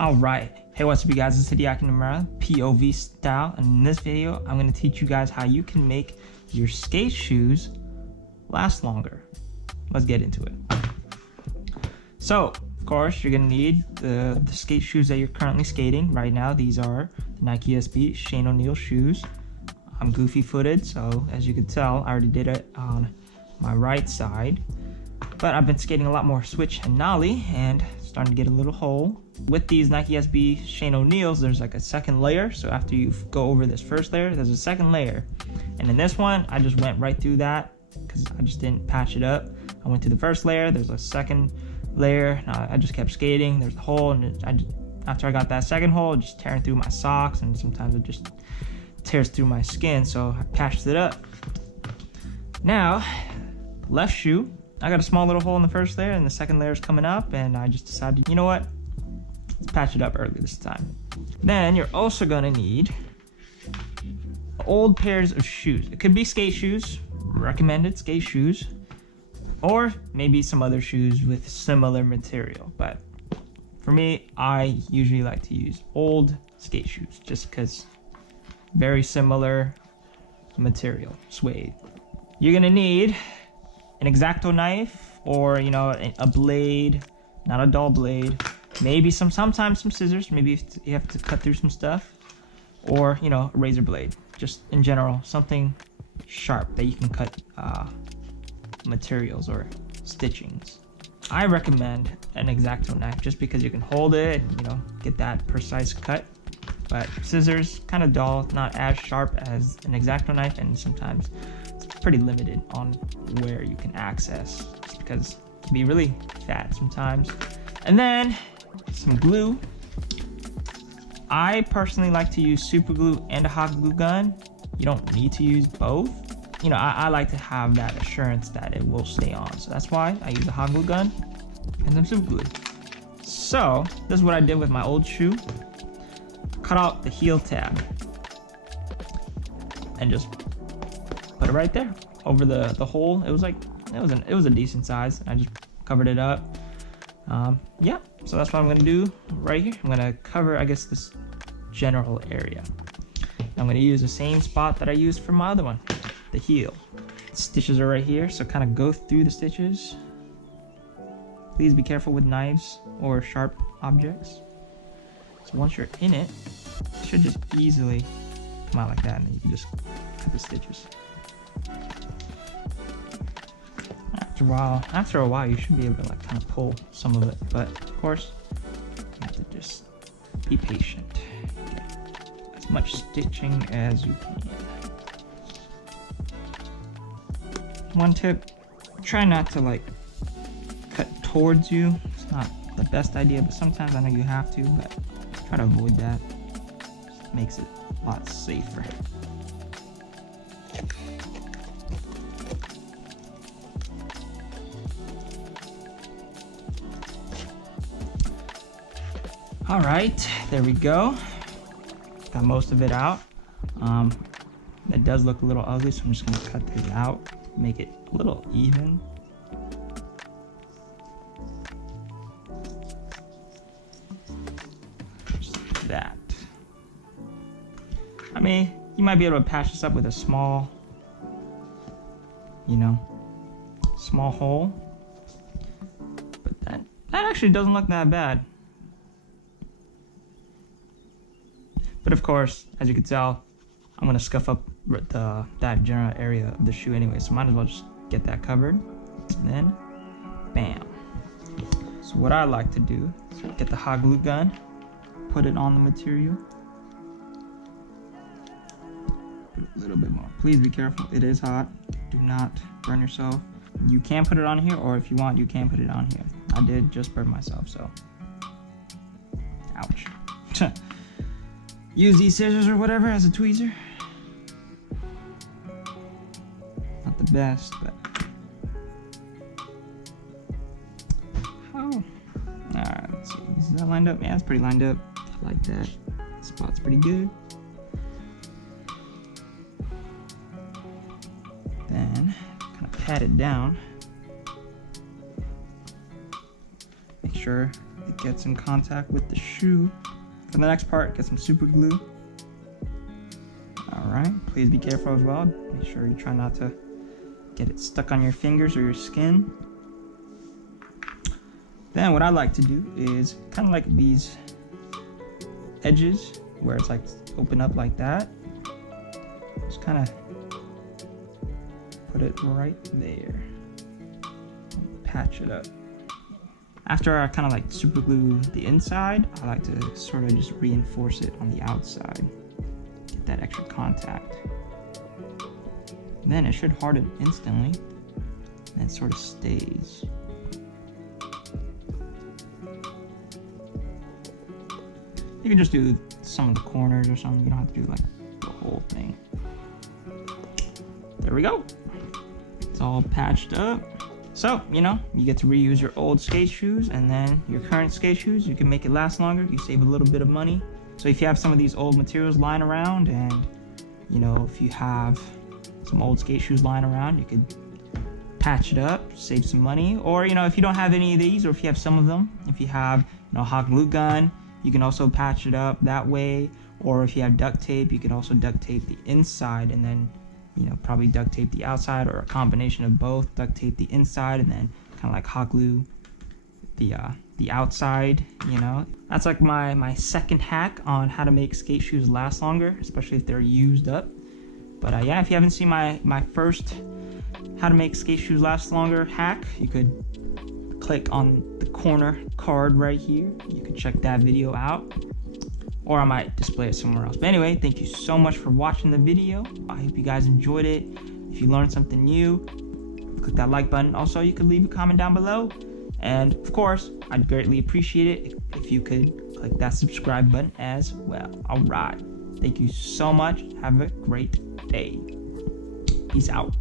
Alright, hey what's up you guys, it's Hideaki Nomura, POV style, and in this video I'm going to teach you guys how you can make your skate shoes last longer. Let's get into it. So, of course, you're going to need the skate shoes that you're currently skating. Right now, these are the Nike SB Shane O'Neill shoes. I'm goofy footed, so as you can tell, I already did it on my right side. But I've been skating a lot more switch and nollie and starting to get a little hole. With these Nike SB Shane O'Neills, there's like a second layer. So after you go over this first layer, there's a second layer. And in this one, I just went right through that because I just didn't patch it up. I went to the first layer, there's a second layer. I just kept skating, there's a hole, and after I got that second hole, just tearing through my socks, and sometimes it just tears through my skin, so I patched it up. Now, left shoe, I got a small little hole in the first layer and the second layer is coming up, and I just decided, you know what, let's patch it up early this time. Then you're also gonna need old pairs of shoes. It could be skate shoes, recommended skate shoes, or maybe some other shoes with similar material. But for me, I usually like to use old skate shoes just because very similar material, suede. You're gonna need an X-Acto knife, or a blade, not a dull blade. Maybe sometimes some scissors. Maybe you have to cut through some stuff, or a razor blade. Just in general, something sharp that you can cut materials or stitchings. I recommend an X-Acto knife just because you can hold it, get that precise cut. But scissors, kind of dull, not as sharp as an X-Acto knife, and sometimes it's pretty limited on where you can access just because it can be really fat sometimes. And then some glue. I personally like to use super glue and a hot glue gun. You don't need to use both. I like to have that assurance that it will stay on. So that's why I use a hot glue gun and some super glue. So this is what I did with my old shoe. Cut out the heel tab and just put it right there over the hole. It was a decent size. I just covered it up. Yeah, so that's what I'm gonna do right here. I'm gonna cover, I guess, this general area. I'm gonna use the same spot that I used for my other one, the heel. Stitches are right here, so kind of go through the stitches. Please be careful with knives or sharp objects. So once you're in it, it should just easily come out like that, and then you can just cut the stitches. After a while, you should be able to kind of pull some of it, but of course, you have to just be patient. Get as much stitching as you can. One tip: try not to cut towards you. It's not the best idea, but sometimes I know you have to, but try to avoid that. Just makes it a lot safer. All right, there we go. Got most of it out. It does look a little ugly, so I'm just gonna cut this out, make it a little even. Just like that. I mean, you might be able to patch this up with a small, small hole, but that actually doesn't look that bad. But of course, as you can tell, I'm gonna scuff up that general area of the shoe anyway, so might as well just get that covered, and then bam. So what I like to do is get the hot glue gun, put it on the material, put a little bit more. Please be careful, it is hot. Do not burn yourself. You can put it on here, or if you want, you can put it on here. I did just burn myself, so ouch. Use these scissors or whatever as a tweezer. Not the best, but oh. Alright, let's see. Is that lined up? Yeah, it's pretty lined up. I like that. Spot's pretty good. Then kind of pat it down. Make sure it gets in contact with the shoe. For the next part, get some super glue. Alright, please be careful as well. Make sure you try not to get it stuck on your fingers or your skin. Then what I like to do is kind of like these edges where it's like open up like that. Just kind of put it right there. Patch it up. After I kind of like super glue the inside, I like to sort of just reinforce it on the outside. Get that extra contact. Then it should harden instantly, and it sort of stays. You can just do some of the corners or something. You don't have to do like the whole thing. There we go. It's all patched up. So, you know, you get to reuse your old skate shoes and then your current skate shoes. You can make it last longer. You save a little bit of money. So if you have some of these old materials lying around, and, you know, if you have some old skate shoes lying around, you could patch it up, save some money. Or, you know, if you don't have any of these, or if you have some of them, if you have, you know, a hot glue gun, you can also patch it up that way. Or if you have duct tape, you can also duct tape the inside and then, you know, probably duct tape the outside, or a combination of both. Duct tape the inside and then kind of like hot glue the outside. You know, that's like my second hack on how to make skate shoes last longer, especially if they're used up. But yeah, if you haven't seen my first how to make skate shoes last longer hack, you could click on the corner card right here. You can check that video out, or I might display it somewhere else. But anyway, thank you so much for watching the video. I hope you guys enjoyed it. If you learned something new, click that like button. Also, you could leave a comment down below. And of course, I'd greatly appreciate it if you could click that subscribe button as well. All right. Thank you so much. Have a great day. Peace out.